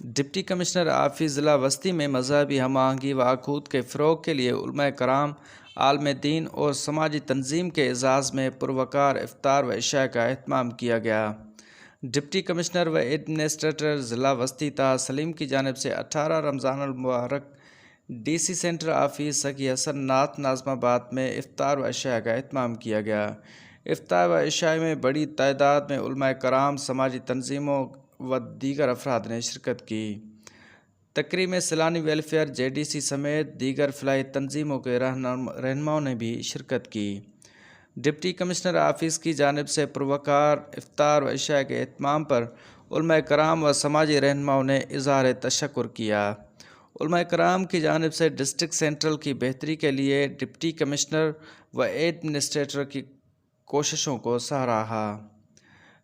Deputy commissioner office ضلع وسطی میں مذہبی ہم آہنگی و اخوت کے فروغ کے لیے علماء کرام، عالم دین اور سماجی تنظیم کے اعزاز میں پروقار افطار و عشاء کا اہتمام کیا گیا۔ ڈپٹی کمشنر و ایڈمنسٹریٹر ضلع وسطی طاہر سلیم کی جانب سے 18 رمضان المبارک ڈی سی سینٹر آفس سکی حسن ناتھ ناظم آباد میں افطار و عشاء کا اہتمام کیا گیا۔ افطار و عشاء میں بڑی تعداد میں علماء کرام، سماجی تنظیموں و دیگر افراد نے شرکت کی۔ تقریب میں Saylani welfare J D C سمیت دیگر فلاحی تنظیموں کے رہنماؤں نے بھی شرکت کی۔ ڈپٹی کمشنر آفس کی جانب سے پروقار افطار و عشاء کے اہتمام پر علماء کرام و سماجی رہنماؤں نے اظہار تشکر کیا۔ علماء کرام کی جانب سے ڈسٹرکٹ سینٹرل کی بہتری کے لیے ڈپٹی کمشنر و ایڈمنسٹریٹر کی کوششوں کو سراہا۔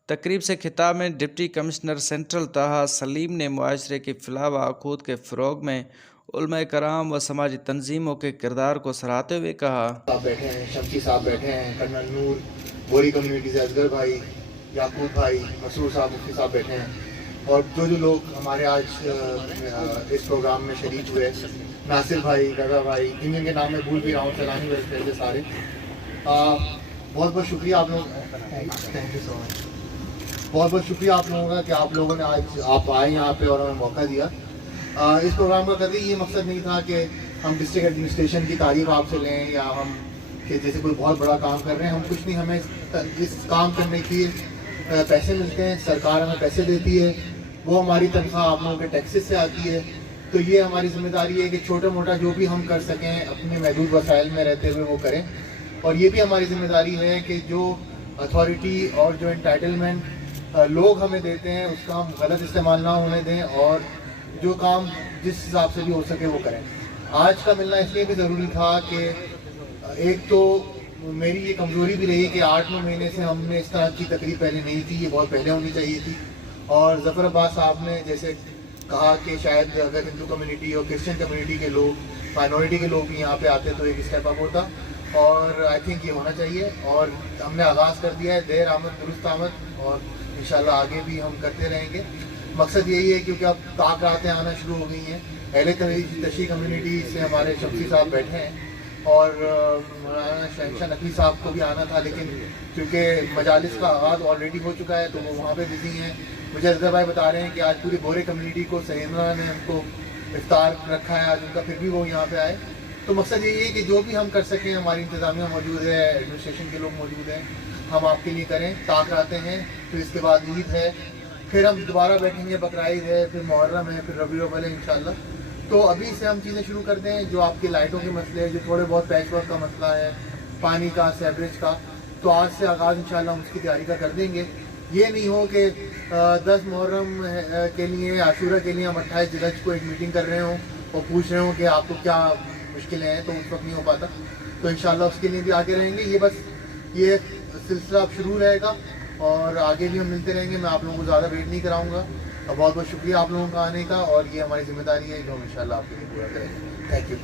تقریب سے خطاب میں ڈپٹی کمشنر سینٹرل طاہر سلیم نے معاشرے کی فلاح و اخوت کے فروغ میں علماء کرام و سماجی تنظیموں کے کردار کو سراہتے ہوئے کہا۔ صاحب بیٹھے ہیں، شمسی صاحب بیٹھے ہیں، کرنل نور، بوری کمیونٹی سے اصغر بھائی، یعقوب بھائی، مسرور صاحب، مفتی صاحب بیٹھے ہیں، اور جو لوگ ہمارے آج اس پروگرام میں شریک ہوئے، ناصر بھائی، رضا بھائی، جن کے نام میں بھول بھی رہا ہوں، سیلانی ویلفیئر کے سارے، بہت بہت شکریہ آپ لوگ، تھینک یو سو مچ، بہت بہت شکریہ آپ لوگوں کا کہ آپ لوگوں نے آج آپ آئے یہاں پہ اور ہمیں موقع دیا۔ اس پروگرام کا کبھی یہ مقصد نہیں تھا کہ ہم ڈسٹرکٹ ایڈمنسٹریشن کی تعریف آپ سے لیں یا ہم کہ جیسے کوئی بہت بڑا کام کر رہے ہیں، ہم کچھ نہیں، ہمیں اس کام کرنے کی پیسے ملتے ہیں، سرکار ہمیں پیسے دیتی ہے، وہ ہماری تنخواہ آپ لوگوں کے ٹیکسز سے آتی ہے، تو یہ ہماری ذمہ داری ہے کہ چھوٹا موٹا جو بھی ہم کر سکیں اپنے محدود وسائل میں رہتے ہوئے وہ کریں، اور یہ بھی ہماری ذمہ داری ہے کہ جو اتھارٹی اور جو انٹائٹلمنٹ لوگ ہمیں دیتے ہیں اس کا ہم غلط استعمال نہ ہونے دیں، اور جو کام جس حساب سے بھی ہو سکے وہ کریں۔ آج کا ملنا اس لیے بھی ضروری تھا کہ ایک تو میری یہ کمزوری بھی رہی کہ 8-9 مہینے سے ہم نے اس طرح کی تقریب پہلے نہیں تھی، یہ بہت پہلے ہونی چاہیے تھی، اور ظفر عباس صاحب نے جیسے کہا کہ شاید اگر ہندو کمیونٹی اور کرسچن کمیونٹی کے لوگ، مائنورٹی کے لوگ بھی یہاں پہ آتے تو ایک اسٹیپ اپ ہوتا، اور آئی تھنک یہ ہونا چاہیے، اور ہم نے آغاز کر دیا ہے، دیر آمد درست آمد، اور انشاءاللہ آگے بھی ہم کرتے رہیں گے۔ مقصد یہی ہے کیونکہ اب طاق راتیں آنا شروع ہو گئی ہیں، اہل تشیع کمیونٹی سے ہمارے شمسی صاحب بیٹھے ہیں، اور مولانا شہنشاہ نقوی صاحب کو بھی آنا تھا، لیکن کیونکہ مجالس کا آغاز آلریڈی ہو چکا ہے تو وہ وہاں پہ بزی ہیں۔ مجھے اصغر بھائی بتا رہے ہیں کہ آج پوری بورے کمیونٹی کو سہیمرا نے ہم کو افطار رکھا ہے آج ان کا، پھر بھی وہ یہاں پہ آئے، تو مقصد یہی ہے کہ جو بھی ہم کر سکیں، ہماری انتظامیہ موجود ہے، ایڈمنسٹریشن کے لوگ موجود ہیں، ہم آپ کے لیے کریں۔ طاق راتیں ہیں، پھر اس کے بعد عید ہے، پھر ہم دوبارہ بیٹھیں گے، بقرعید ہے، پھر محرم ہے، پھر ربیع الاول ہے انشاءاللہ، تو ابھی سے ہم چیزیں شروع کر دیں۔ جو آپ کی لائٹوں کے مسئلے، جو تھوڑے بہت پیچ ورک کا مسئلہ ہے، پانی کا، سیوریج کا، تو آج سے آغاز انشاءاللہ ہم اس کی تیاری کا کر دیں گے۔ یہ نہیں ہو کہ 10 محرم کے لیے، عاشورہ کے لیے ہم 28 ذوالحج کو ایک میٹنگ کر رہے ہوں اور پوچھ رہے ہوں کہ آپ کو کیا مشکلیں ہیں، تو اس وقت نہیں ہو پاتا، تو انشاءاللہ اس کے لیے بھی آگے رہیں گے۔ یہ بس یہ سلسلہ اب شروع رہے گا اور آگے بھی ہم ملتے رہیں گے، میں آپ لوگوں کو زیادہ ویٹ نہیں کراؤں گا، اور بہت بہت شکریہ آپ لوگوں کا آنے کا، اور یہ ہماری ذمہ داری ہے جو ہم انشاءاللہ آپ کے لیے پورا کریں گے۔ Thank you.